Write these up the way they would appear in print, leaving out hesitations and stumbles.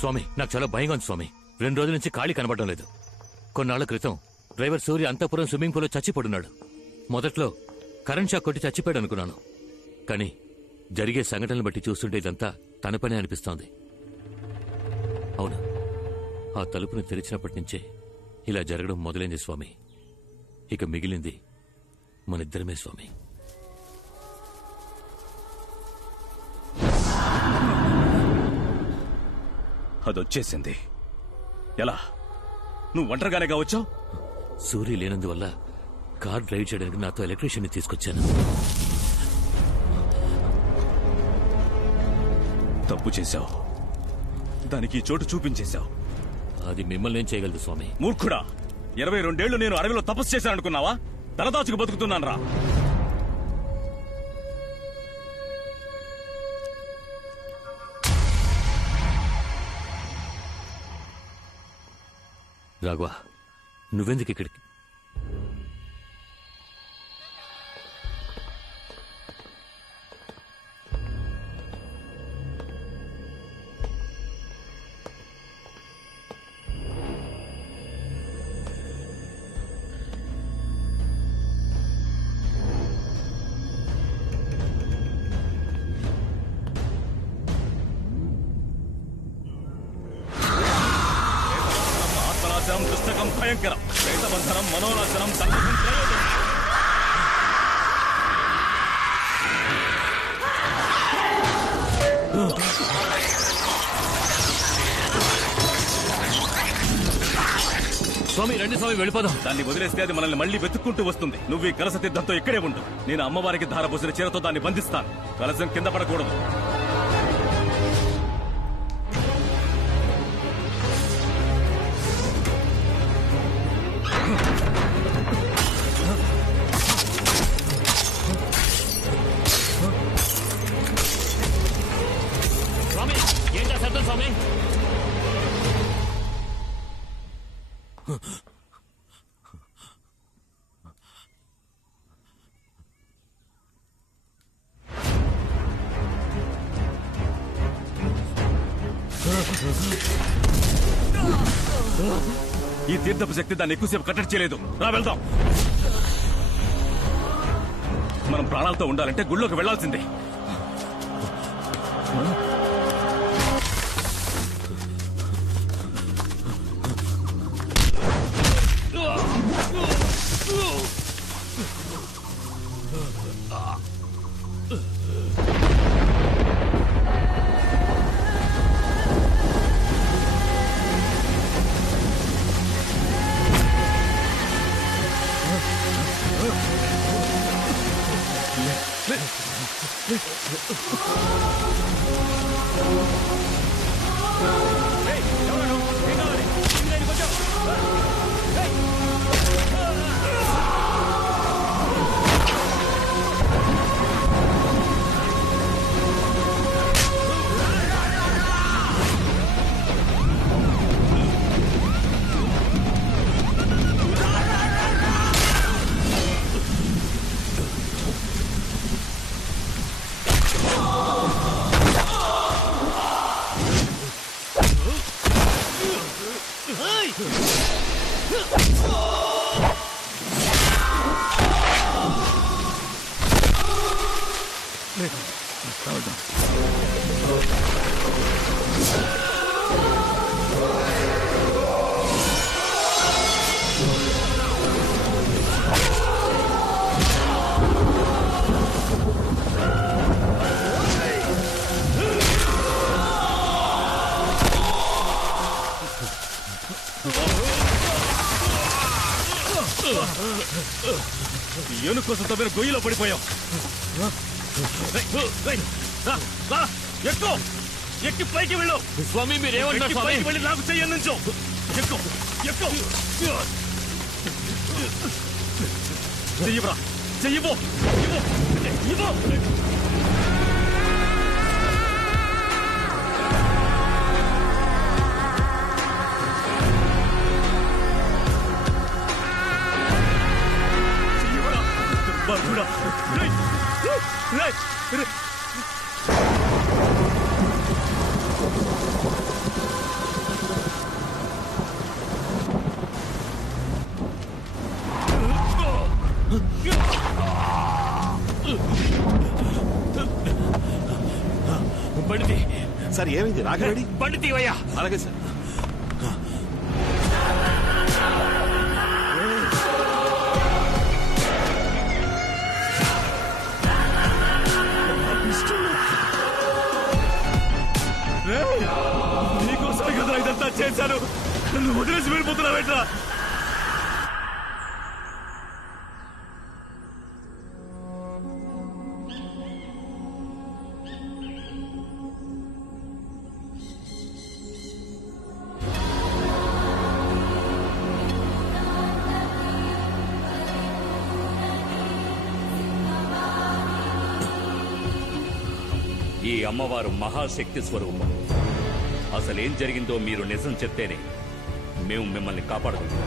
స్వామి నాకు చాలా భయంగా ఉంది స్వామి. 2 రోజుల నుంచి ఖాళీ కనబడడం లేదు. కొన్నాళ్ల క్రితం డ్రైవర్ సూర్య అంతఃపురం స్విమ్మింగ్ పూల్లో చచ్చిపడున్నాడు. మొదట్లో కరెంట్ షాక్ కొట్టి చచ్చిపోయాడు అనుకున్నాను. కానీ జరిగే సంఘటనలు బట్టి చూస్తుంటే ఇదంతా తన పనే అనిపిస్తోంది. అవును, ఆ తలుపుని తెరిచినప్పటి నుంచే ఇలా జరగడం మొదలైంది స్వామి. ఇక మిగిలింది మనిద్దరమే స్వామి. అదొచ్చేసింది. ఎలా? నువ్వు ఒంటరిగానే వచ్చావు? సూర్య లేనందువల్ల కార్ డ్రైవ్ చేయడానికి నాతో ఎలక్ట్రీషియన్ని తీసుకొచ్చాను. తప్పు చేశావు. దానికి చోటు చూపించేశావు. అది మిమ్మల్ని ఏం చేయగలదు స్వామి? మూర్ఖుడా! 22 ఏళ్లు నేను అడవిలో తపస్సు చేశాననుకున్నావా? తలదాచుకు బతుకుతున్నాను రా. రాఘవ, నువ్వెందుకు ఇక్కడికి? దుష్టకం భయంకరం, ప్రేతబంధనం మనోనాశనం, సంఘం ప్రయోజనం. స్వామి రండి స్వామి, వెళ్ళిపోదాం. దాన్ని వదిలేస్తే అది మనల్ని మళ్లీ వెతుక్కుంటూ వస్తుంది. నువ్వు ఈ కలస తీర్థంతో ఇక్కడే ఉండు. నేను అమ్మవారికి ధారపోసిన చీరతో దాన్ని బంధిస్తాను. కలసం కింద పడకూడదు. స్వామి ఏంటా శబ్దం స్వామి? ఈ తీర్థపు శక్తి దాన్ని ఎక్కువసేపు కట్టడి చేయలేదు. రా వెళ్దాం. మనం ప్రాణాలతో ఉండాలంటే గుళ్ళోకి వెళ్లాల్సిందే. ఏనుగు కోసం తవ్విన గొయ్యిలో పడిపోయాం. ఎక్కువ ఎక్కి పైకి వెళ్ళు. స్వామి మీరేమంటారు? పైకి వెళ్ళి నాకు చెయ్యనుంచు. ఎక్కువ ఎక్కువ చెయ్యరా, చెయ్యబో ఇవ్వు. బండిది సార్ ఏమైంది? రాఘవేడి? బండి తీవయ్యా. అలాగే సార్. నీకోసమే కదా ఇదంతా చేశాను. నువ్వు వదిలేసి వెళ్ళిపోతున్నావేట్రా? ఈ అమ్మవారు మహాశక్తి స్వరూపం. అసలేం జరిగిందో మీరు నిజం చెప్తేనే మేము మిమ్మల్ని కాపాడుకుంటాం.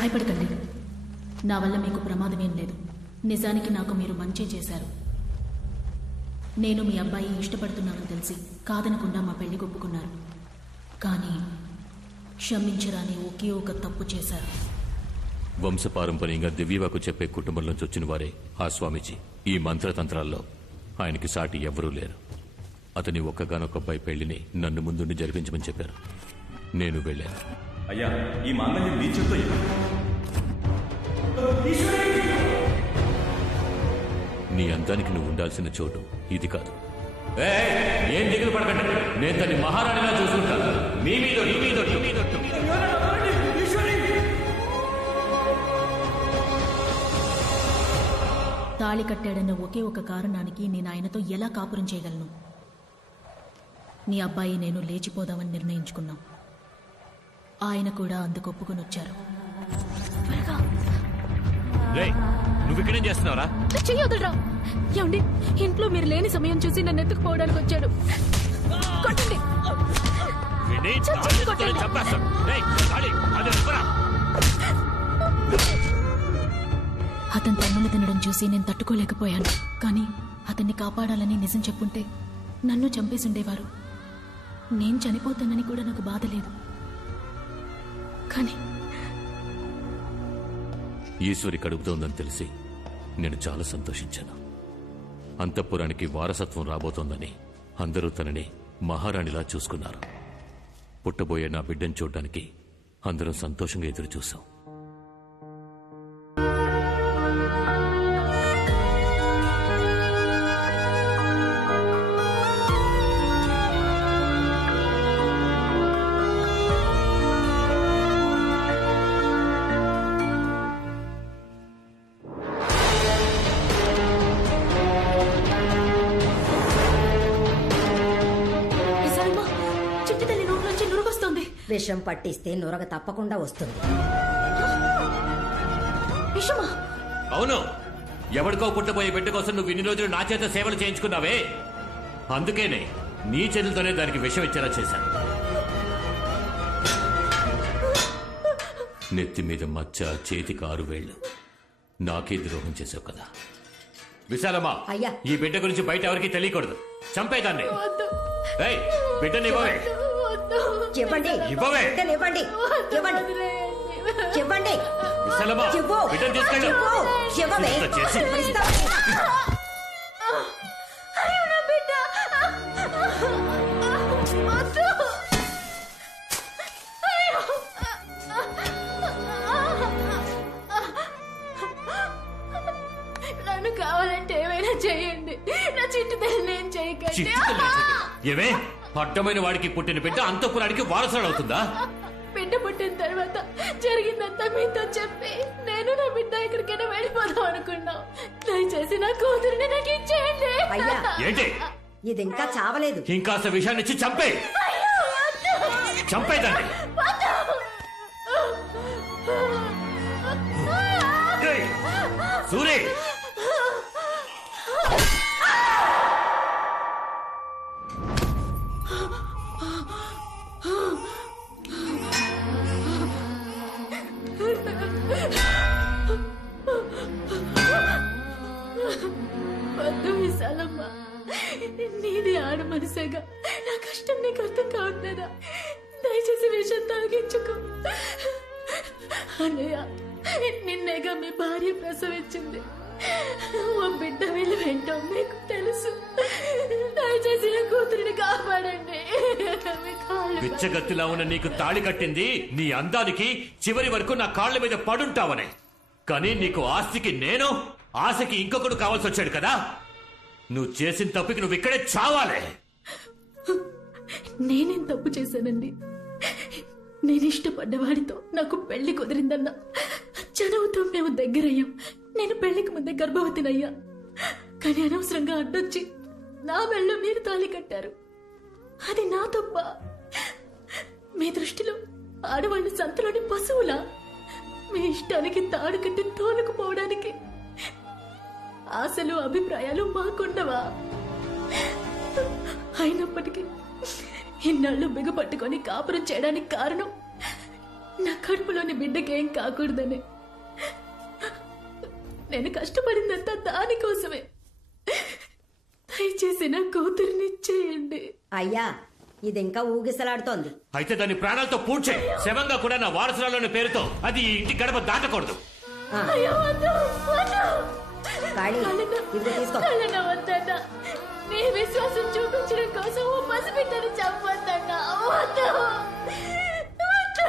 భయపడకండి, నా వల్ల మీకు ప్రమాదమేం లేదు. నిజానికి నాకు మీరు మంచి చేశారు. నేను మీ అబ్బాయి ఇష్టపడుతున్నానని తెలిసి కాదనకుండా మా పెళ్లి ఒప్పుకున్నారు. కానీ క్షమించరాని ఒకే ఒక తప్పు చేశారు. వంశపారంపర్యంగా దివ్యవాకు చెప్పే కుటుంబంలోంచి వచ్చిన వారే ఆ స్వామీజీ. ఈ మంత్రతంత్రాల్లో ఆయనకి సాటి ఎవ్వరూ లేరు. అతని ఒక్కగానొక్క అబ్బాయి పెళ్లిని నన్ను ముందుండి జరిపించమని చెప్పారు. నేను వెళ్ళాను. అయ్యా, ఈ మాంగళ్యం నీ చేత్తో నీ అందానికి నువ్వు ఉండాల్సిన చోటు ఇది కాదు. ఏం దిగులు పడకండి, నేను తన్ని మహారాణిలా చూసుకుంటాను. మీ మీద నీ మీద నీ మీద తాళి కట్టాడన్న ఒకే ఒక కారణానికి నేను ఆయనతో ఎలా కాపురం చేయగలను? నీ అబ్బాయి నేను లేచిపోదామని నిర్ణయించుకున్నాం. ఆయన కూడా అందుకు ఒప్పుకొని వచ్చారు. నువ్వు ఇక్కడేం చేస్తున్నావురా? చెయ్యొద్దురా. ఏమండి, ఇంట్లో మీరు లేని సమయం చూసి నన్ను ఎత్తుకుపోవడానికి వచ్చాడు. కొట్టండి. అతను తన్నులు తినడం చూసి నేను తట్టుకోలేకపోయాను. కానీ అతన్ని కాపాడాలని నిజం చెప్పుంటే నన్ను చంపేసుండేవారు. నేను చనిపోతానని కూడా నాకు బాధ లేదు. కానీ ఈశ్వరి కడుపుతోందని తెలిసి నేను చాలా సంతోషించాను. అంతఃపురానికి వారసత్వం రాబోతోందని అందరూ తనని మహారాణిలా చూసుకున్నారు. పుట్టబోయే నా బిడ్డను చూడ్డానికి అందరం సంతోషంగా ఎదురు చూశాం. విషం పట్టిస్తే నురగ తప్పకుండా వస్తుంది. విషమా? అవును. ఎవరికో పుట్టబోయే బిడ్డ కోసం నువ్వు ఇన్ని రోజులు నా చేత సేవలు చేయించుకున్నావే, అందుకేనే నీ చేతులతోనే దానికి విషం ఇచ్చేలా చేశాను. నెత్తి మీద మచ్చ, చేతికి 6 వేళ్లు. నాకే ద్రోహం చేసావు కదా. విశాలమ్మా, అయ్యా, ఈ బిడ్డ గురించి బయట ఎవరికి తెలియకూడదు. చంపేదాన్ని. బిడ్డని ఇవ్వవే. చెప్పండి, ఇవ్వవే. ఇవ్వండి, ఇవ్వండి, ఇవ్వండి. విశాలమ్మా, బిడ్డను తీసుకెళ్ళు. ఇంత చేసి నన్ను కావాలంటే ఏమైనా చేయండి. నా చిట్టు తల్లి నేను చేయకండి. ఏమే, అడ్డమైన వాడికి పుట్టిన బిడ్డ అంతఃపురానికి వారసుడు అవుతుందా? బిడ్డ పుట్టిన తర్వాత జరిగిందంతా మీతో చెప్పి నేను నా బిడ్డ ఎక్కడికైనా వెళ్ళిపోదాం అనుకున్నాం. దయచేసి నా కూతురిని నాకు ఇచ్చేయండి. అయ్యా, ఏంటి ఇది ఇంకా చావలేదు. ఇంకాస్త విషయాన్ని ఇచ్చి చంపే. చంపేదాన్ని. సూరి, నీది ఆడ మనసేగా, నా కష్టం నీకు అర్థం కావట్లేదా? దయచేసి విషయం తాగించుకో. అన్నయ్య, నిన్నేగా మీ భార్య ప్రసవించింది. ఓ బిడ్డ వీళ్ళు వెంటో మీకు తెలుసు. దయచేసి నా కూతురిని కాపాడండి. మీ కాళ్ళు పిచ్చగత్తిలా ఉన్న నీకు తాళి కట్టింది నీ అందానికి, చివరి వరకు నా కాళ్ళ మీద పడుంటావనే. కానీ నీకు ఆస్తికి నేను, ఆశకి ఇంకొకడు కావాల్సి వచ్చాడు కదా. నువ్వు చేసిన తప్పుకి నువ్వు ఇక్కడే చావాలే. నేనేం తప్పు చేశానండి? నేను ఇష్టపడ్డవాడితో నాకు పెళ్లి కుదిరిందన్నా, చదువుతో మేము దగ్గరయ్యాం. నేను పెళ్లికి ముందే గర్భవతినయ్యా. కానీ అనవసరంగా అడ్డొచ్చి నా మెళ్ళో మీరు తాళి కట్టారు. అది నా తప్ప? మీ దృష్టిలో ఆడవాళ్ళు సంతలోని పశువులా? మీ ఇష్టానికి తాడు కట్టి తోలుకుపోవడానికి ఆశలు అభిప్రాయాలు మాకుండవా? అయినప్పటికీ ఇన్నాళ్ళు బిగపట్టుకొని కాపురం చేయడానికి కారణం నా కడుపులోని బిడ్డకేం కాకూడదని. నేను కష్టపడిందంతా దానికోసమే. దయచేసి నా కూతురిని చేయండి. అయ్యా, ఇది ఇంకా ఊగిసలాడుతోంది. అయితే దాని ప్రాణాలతో పూడ్చే. శవంగా కూడా నా వారసురాలోని పేరుతో అది ఈ ఇంటి గడప దాటకూడదు. ఆ, అయ్యో, వద్దు, వద్దు. కాళీ, ఇదిగో తీసుకో. కళ్ళన వద్దన్నా. నీ విశ్వాసం చూపించడం కోసం ఓ పసిబిడ్డని చంపొద్దన్నా. వద్దు, వద్దు.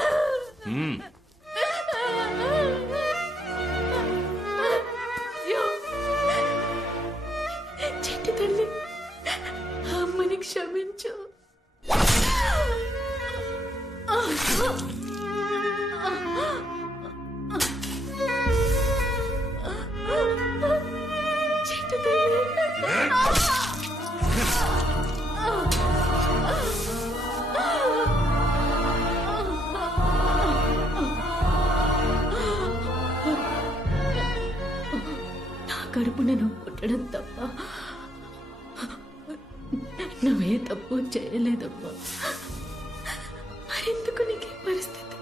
అయ్యో, చెట్టు తల్లి, అమ్మని క్షమించు. చెట్టు తల్లి. నా కడుపున నువ్వు పుట్టడం తప్ప నువ్వే తప్పు చేయలేదమ్మా. మరెందుకు నీకే పరిస్థితి?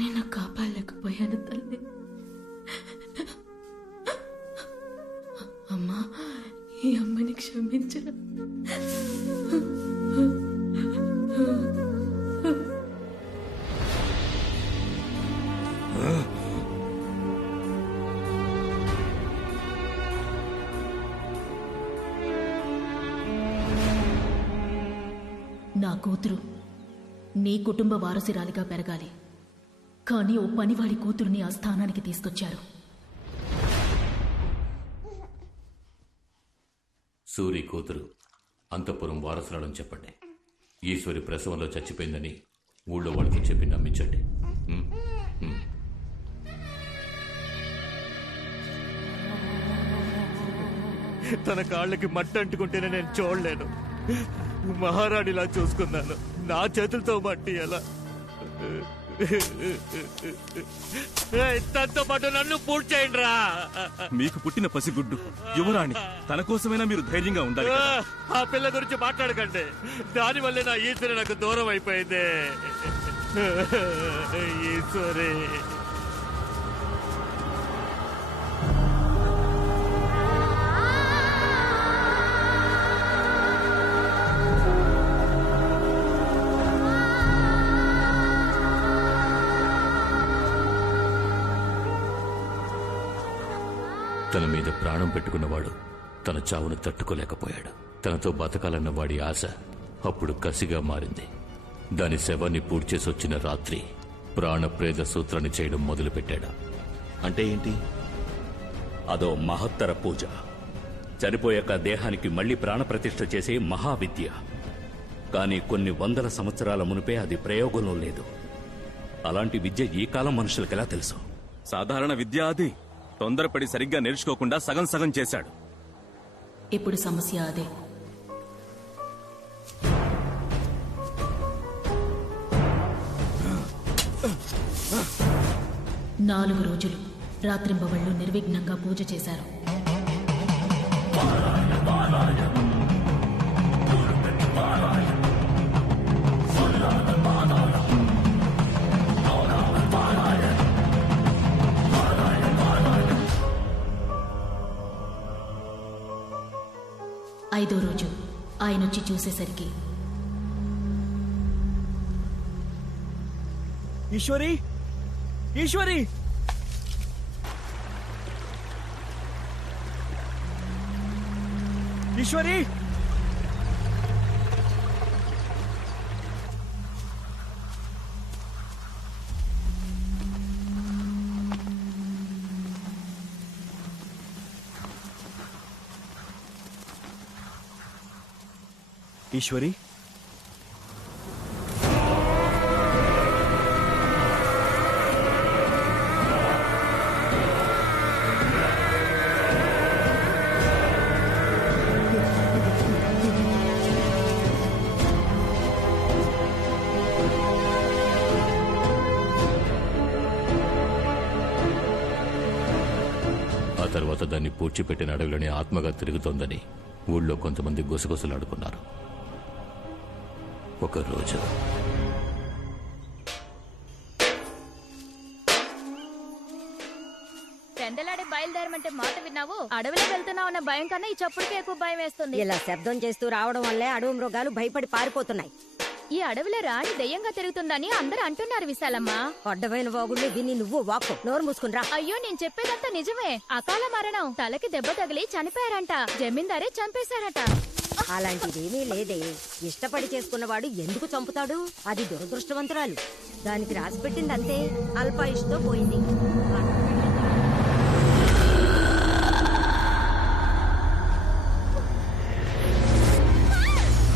నేను కాపాడలేకపోయాను తల్లి. అమ్మా, ఈ అమ్మని క్షమించరా. నా కూతురు నీ కుటుంబ వారసురాలిగా పెరగాలి. కానీ ఓ పనివాడి కూతురుని ఆ స్థానానికి తీసుకొచ్చారు. సూరి కూతురు అంతఃపురం వారసురాలని చెప్పండి. ఈశ్వరి ప్రసవంలో చచ్చిపోయిందని ఊళ్ళో వాళ్ళకి చెప్పి నమ్మించండి. తన కాళ్ళకి మట్టి అంటుకుంటేనే నేను చూడలేను. మహారాణిలా చూసుకున్నాను. నా చేతులతో మట్టి ఎలా? తనతో పాటు నన్ను పూర్తి చేయండి రా. మీకు పుట్టిన పసిగుడ్డు యువరాణి. తన కోసమైనా మీరు ధైర్యంగా ఉండాలి కదా. ఆ పిల్ల గురించి మాట్లాడకండి. దానివల్లే నా ఈశ్వరి నాకు దూరం అయిపోయింది. ఈశ్వరి, తన మీద ప్రాణం పెట్టుకున్నవాడు తన చావును తట్టుకోలేకపోయాడు. తనతో బతకాలన్న వాడి ఆశ అప్పుడు కసిగా మారింది. దాని శవాన్ని పూడ్చేసి వచ్చిన రాత్రి ప్రాణప్రేద సూత్రాన్ని చేయడం మొదలుపెట్టాడు. అంటే ఏంటి? అదో మహత్తర పూజ. చనిపోయాక దేహానికి మళ్లీ ప్రాణప్రతిష్ఠ చేసే మహావిద్య. కానీ కొన్ని వందల సంవత్సరాల మునిపే అది ప్రయోగంలో లేదు. అలాంటి విద్య ఈ కాలం మనుషులకెలా తెలుసు? సాధారణ విద్య అది. తొందరపడి సరిగ్గా నేర్చుకోకుండా సగం సగం చేశాడు. ఇప్పుడు సమస్య అదే. నాలుగు రోజులు రాత్రింబవళ్లు నిర్విఘ్నంగా పూజ చేశారు. 5వ రోజు ఆయనొచ్చి చూసేసరికి ఈశ్వరి, ఈశ్వరి, ఈశ్వరి, ఈశ్వరి, ఆ తర్వాత దాన్ని పూడ్చిపెట్టిన అడవిలోని ఆత్మగా తిరుగుతోందని ఊళ్ళో కొంతమంది గుసగుసలాడుకున్నారు. ఒకరోజు పెందలాడే బయలుదేరమంటే మాట విన్నావు. అడవిలో వెళ్తున్నావు అన్న భయం కన్నా ఈ చప్పుడుకే ఎక్కువ భయం వేస్తుంది. ఇలా శబ్దం చేస్తూ రావడం వల్లే అడవి మృగాలు భయపడి పారిపోతున్నాయి. ఈ అడవిలో రాణి దెయ్యంగా తిరుగుతుందని అందరూ అంటున్నారు విశాలమ్మ. అడ్డమైన వాగుళ్ళు విని నువ్వు వాక్కు. నోరు మూసుకుని రా. అయ్యో నేను చెప్పేదంతా నిజమే. అకాల మరణం, తలకి దెబ్బ తగిలి చనిపోయారంట. జమీందారే చంపేశారట. అలాంటిదేమీ లేదే. ఇష్టపడి చేసుకున్నవాడు ఎందుకు చంపుతాడు? అది దురదృష్టవంతురాలు. దానికి రాసి పెట్టింది అంతే. అల్పాయుష్తో పోయింది.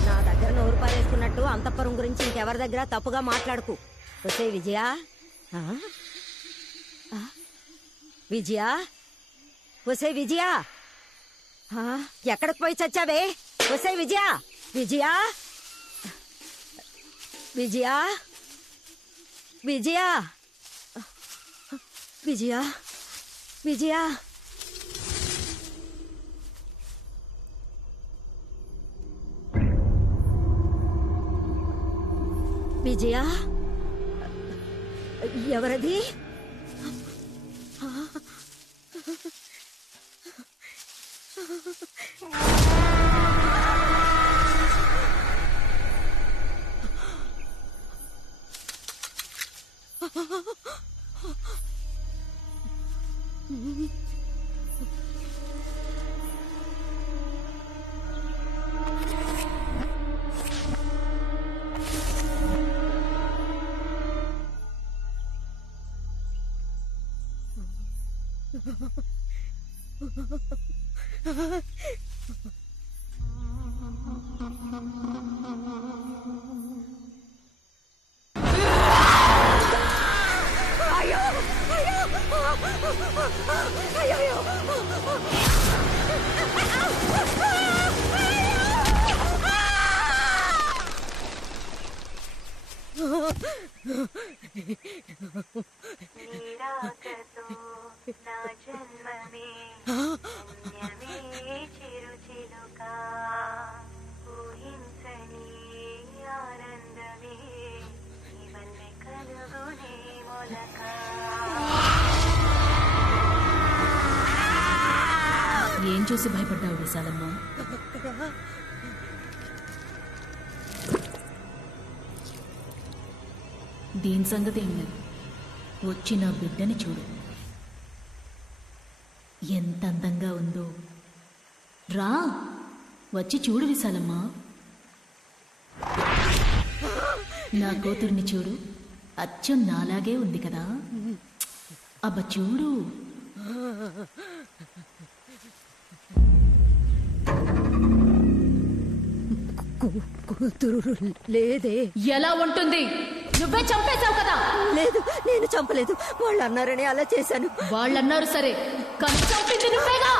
నా దగ్గర నోరు పారేసుకున్నట్టు అంతఃపురం గురించి ఇంకెవరి దగ్గర తప్పుగా మాట్లాడుకు. వసే విజయ, విజయ, వసే విజయ, ఎక్కడికి పోయి చచ్చావే? వసే విజయ, విజయ, విజయ, విజయ, విజయ, విజయ, విజయ, ఎవరది? ఏం చూసి భయపడ్డావు విశాలమ్మ? దీని సంగతి ఏం లేదు. వచ్చిన బిడ్డని చూడు, ఎంత అందంగా ఉందో. రా, వచ్చి చూడు విశాలమ్మ. నా కూతుర్ని చూడు, అచ్చం నాలాగే ఉంది కదా. అబ్బ చూడు. కూతురు లేదే. ఎలా ఉంటుంది? నువ్వే చంపేశావు కదా. లేదు, నేను చంపలేదు. వాళ్ళు అన్నారని అలా చేశాను. వాళ్ళన్నారు సరే, కానీ చంపింది నువ్వేగా.